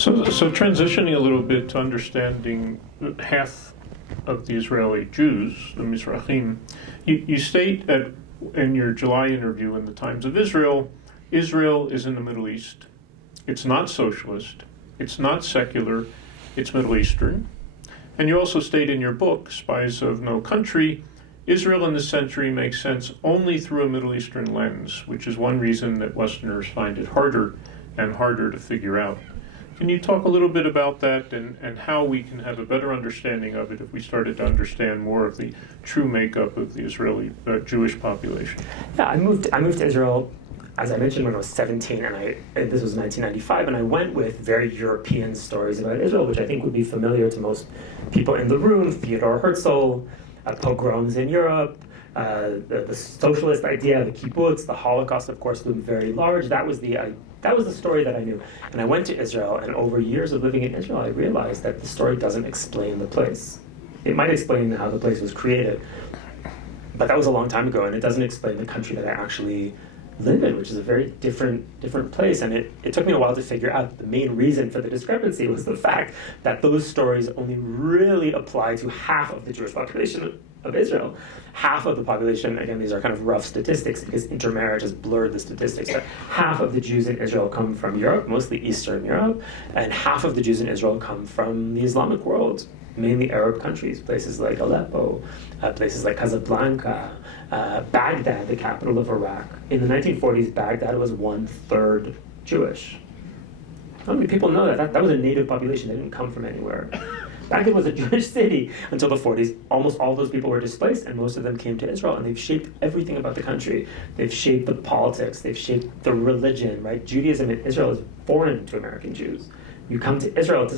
So transitioning a little bit to understanding half of the Israeli Jews, the Mizrahim, you state that in your July interview in the Times of Israel, Israel is in the Middle East. It's not socialist. It's not secular. It's Middle Eastern. And you also state in your book, Spies of No Country, Israel in this century makes sense only through a Middle Eastern lens, which is one reason that Westerners find it harder and harder to figure out. Can you talk a little bit about that and how we can have a better understanding of it if we started to understand more of the true makeup of the Israeli Jewish population? Yeah, I moved to Israel, as I mentioned, when I was 17, and this was 1995, and I went with very European stories about Israel, which I think would be familiar to most people in the room: Theodor Herzl, pogroms in Europe, the socialist idea, the kibbutz, the Holocaust, of course, loomed very large. That was the story that I knew. And I went to Israel, and over years of living in Israel, I realized that the story doesn't explain the place. It might explain how the place was created, but that was a long time ago, and it doesn't explain the country that I actually live in, which is a very different place. And it took me a while to figure out the main reason for the discrepancy was the fact that those stories only really apply to half of the Jewish population of Israel. Half of the population, again, these are kind of rough statistics because intermarriage has blurred the statistics, but half of the Jews in Israel come from Europe, mostly Eastern Europe, and half of the Jews in Israel come from the Islamic world, mainly Arab countries, places like Aleppo, places like Casablanca, Baghdad, the capital of Iraq. In the 1940s, Baghdad was 1/3 Jewish. How many people know that? That was a native population. They didn't come from anywhere. Baghdad was a Jewish city until the 40s. Almost all those people were displaced, and most of them came to Israel, and they've shaped everything about the country. They've shaped the politics. They've shaped the religion, right? Judaism in Israel is foreign to American Jews. You come to Israel,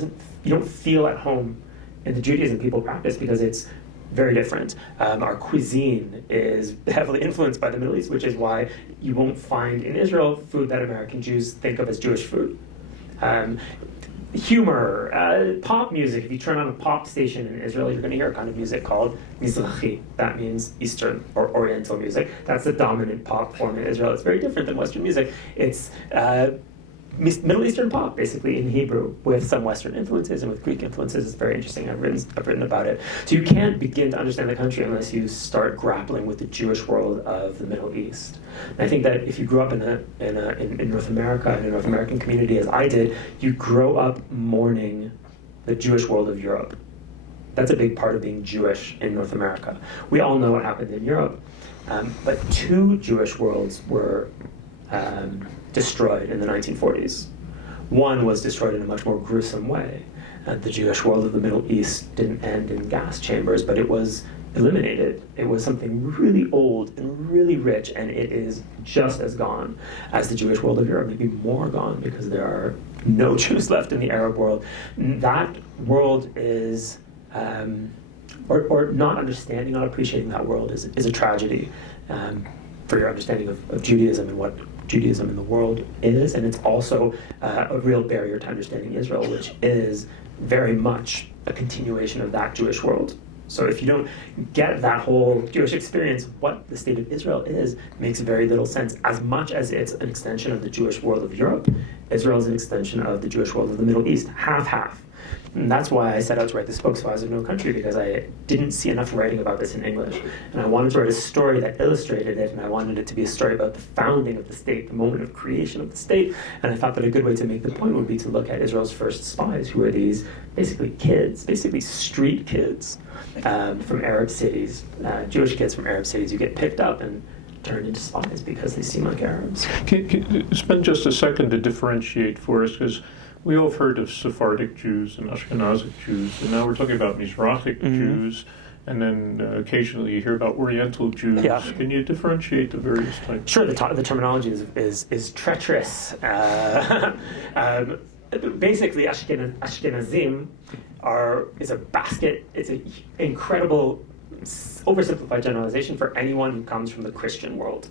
you don't feel at home in the Judaism people practice because it's very different. Our cuisine is heavily influenced by the Middle East, which is why you won't find in Israel food that American Jews think of as Jewish food. Humor, pop music. If you turn on a pop station in Israel, you're going to hear a kind of music called Mizrahi. That means Eastern or Oriental music. That's the dominant pop form in Israel. It's very different than Western music. It's Middle Eastern pop, basically, in Hebrew, with some Western influences and with Greek influences. It's very interesting. I've written about it. So you can't begin to understand the country unless you start grappling with the Jewish world of the Middle East. And I think that if you grew up in North America, in a North American community, as I did, you grow up mourning the Jewish world of Europe. That's a big part of being Jewish in North America. We all know what happened in Europe, but two Jewish worlds were destroyed in the 1940s. One was destroyed in a much more gruesome way. The Jewish world of the Middle East didn't end in gas chambers, but it was eliminated. It was something really old and really rich, and it is just as gone as the Jewish world of Europe, maybe more gone, because there are no Jews left in the Arab world. That world is, or not understanding, not appreciating that world is a tragedy for your understanding of Judaism and what Judaism in the world is, and it's also a real barrier to understanding Israel, which is very much a continuation of that Jewish world. So if you don't get that whole Jewish experience, what the state of Israel is, makes very little sense. As much as it's an extension of the Jewish world of Europe, Israel is an extension of the Jewish world of the Middle East, half-half. And that's why I set out to write this book, Spies of No Country, because I didn't see enough writing about this in English. And I wanted to write a story that illustrated it, and I wanted it to be a story about the founding of the state, the moment of creation of the state. And I thought that a good way to make the point would be to look at Israel's first spies, who are these basically kids, basically street kids from Arab cities, Jewish kids from Arab cities who get picked up and turned into spies because they seem like Arabs. Can you spend just a second to differentiate for us, because we all have heard of Sephardic Jews and Ashkenazic Jews, and now we're talking about Mizrahic Jews, and then occasionally you hear about Oriental Jews. Yeah. Can you differentiate the various types? Sure, the terminology is treacherous. Basically, Ashkenazim is a basket. It's an incredible, oversimplified generalization for anyone who comes from the Christian world.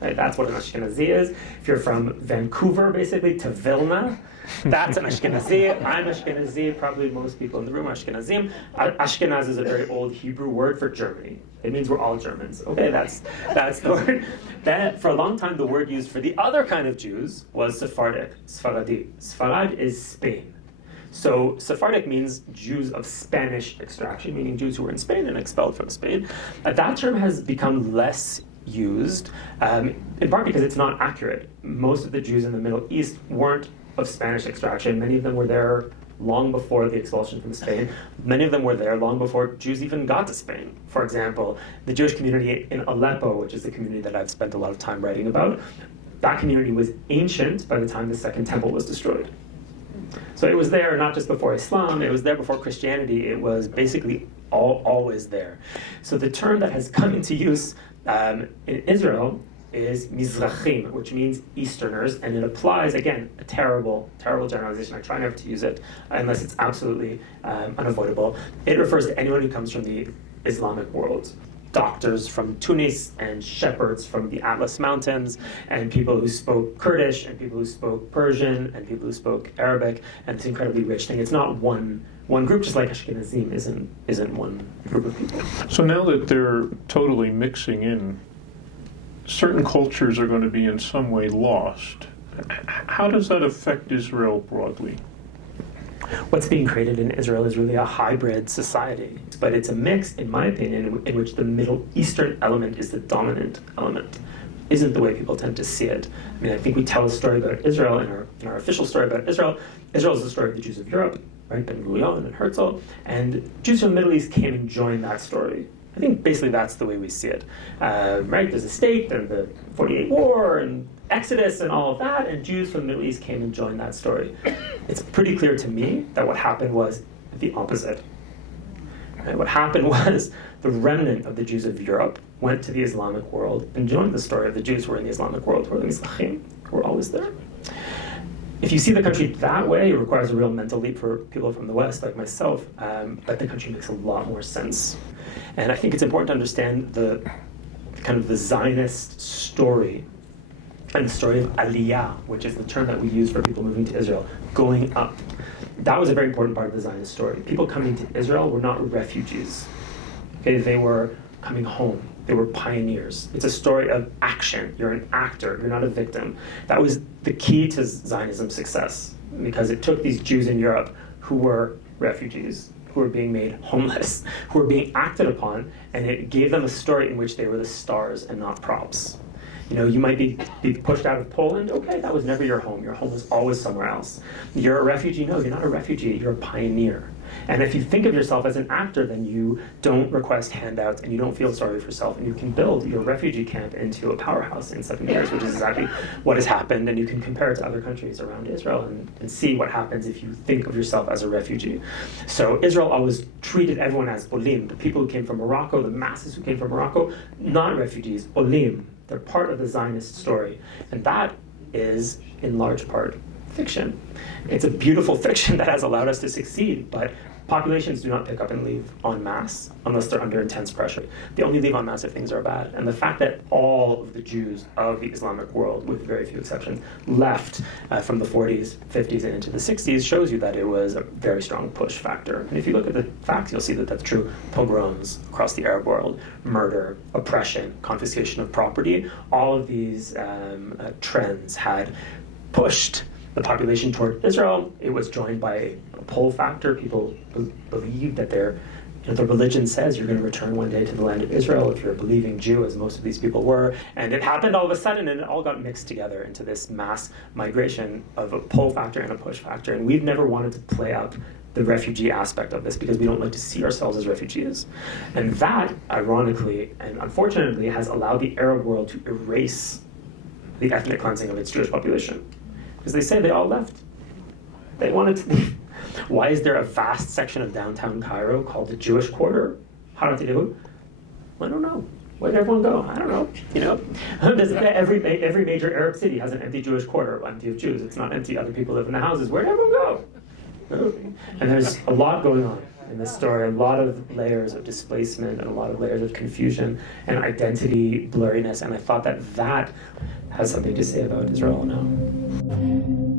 Right? That's what an Ashkenazi is. If you're from Vancouver, basically, to Vilna, that's an Ashkenazi. I'm Ashkenazi. Probably most people in the room are Ashkenazim. Ashkenaz is a very old Hebrew word for Germany. It means we're all Germans. Okay, that's the word. That, for a long time, the word used for the other kind of Jews was Sephardic, Sfaradi. Sfarad is Spain. So Sephardic means Jews of Spanish extraction, meaning Jews who were in Spain and expelled from Spain. That term has become less used, in part because it's not accurate. Most of the Jews in the Middle East weren't of Spanish extraction. Many of them were there long before the expulsion from Spain. Many of them were there long before Jews even got to Spain. For example, the Jewish community in Aleppo, which is the community that I've spent a lot of time writing about, that community was ancient by the time the Second Temple was destroyed. So it was there not just before Islam, it was there before Christianity. It was basically always there. So the term that has come into use in Israel is Mizrachim, which means Easterners, and it applies, again, a terrible generalization. I try never to use it unless it's absolutely unavoidable. It refers to anyone who comes from the Islamic world. Doctors from Tunis and shepherds from the Atlas Mountains and people who spoke Kurdish and people who spoke Persian and people who spoke Arabic, and it's an incredibly rich thing. It's not one group, just like Ashkenazim isn't one group of people. So now that they're totally mixing in, certain cultures are going to be in some way lost. How does that affect Israel broadly? What's being created in Israel is really a hybrid society, but it's a mix, in my opinion, in which the Middle Eastern element is the dominant element. Isn't the way people tend to see it. I mean, I think we tell a story about Israel in our official story about Israel. Israel is the story of the Jews of Europe, right? Ben Gurion and Herzl, and Jews from the Middle East came and joined that story. I think basically that's the way we see it, right? There's a state and the 48 War and Exodus and all of that, and Jews from the Middle East came and joined that story. It's pretty clear to me that what happened was the opposite. Right? What happened was the remnant of the Jews of Europe went to the Islamic world and joined the story of the Jews who were in the Islamic world, who were the Mizrahim, who were always there. If you see the country that way, it requires a real mental leap for people from the West, like myself, but the country makes a lot more sense. And I think it's important to understand the kind of the Zionist story and the story of Aliyah, which is the term that we use for people moving to Israel, going up. That was a very important part of the Zionist story. People coming to Israel were not refugees. Okay, they were coming home. They were pioneers. It's a story of action. You're an actor. You're not a victim. That was the key to Zionism's success, because it took these Jews in Europe who were refugees, who were being made homeless, who were being acted upon, and it gave them a story in which they were the stars and not props. You know, you might be pushed out of Poland. Okay, that was never your home. Your home was always somewhere else. You're a refugee. No, you're not a refugee. You're a pioneer. And if you think of yourself as an actor, then you don't request handouts and you don't feel sorry for yourself, and you can build your refugee camp into a powerhouse in 7 years, which is exactly what has happened. And you can compare it to other countries around Israel and see what happens if you think of yourself as a refugee. So Israel always treated everyone as olim, the people who came from Morocco, the masses who came from Morocco, not refugees, olim. They're part of the Zionist story. And that is, in large part, fiction. It's a beautiful fiction that has allowed us to succeed, but populations do not pick up and leave en masse unless they're under intense pressure. They only leave en masse if things are bad. And the fact that all of the Jews of the Islamic world, with very few exceptions, left from the 40s, 50s, and into the 60s shows you that it was a very strong push factor. And if you look at the facts, you'll see that that's true. Pogroms across the Arab world, murder, oppression, confiscation of property, all of these trends had pushed the population toward Israel. It was joined by a pull factor. People believed that the religion says you're going to return one day to the land of Israel if you're a believing Jew, as most of these people were. And it happened all of a sudden, and it all got mixed together into this mass migration of a pull factor and a push factor. And we've never wanted to play up the refugee aspect of this because we don't like to see ourselves as refugees. And that, ironically and unfortunately, has allowed the Arab world to erase the ethnic cleansing of its Jewish population. Because they say they all left. They wanted to leave. Why is there a vast section of downtown Cairo called the Jewish Quarter? Harat Yehud? I don't know. Where did everyone go? I don't know. You know, every major Arab city has an empty Jewish quarter, empty of Jews. It's not empty. Other people live in the houses. Where did everyone go? And there's a lot going on in this story, a lot of layers of displacement and a lot of layers of confusion and identity blurriness. And I thought that has something to say about Israel now.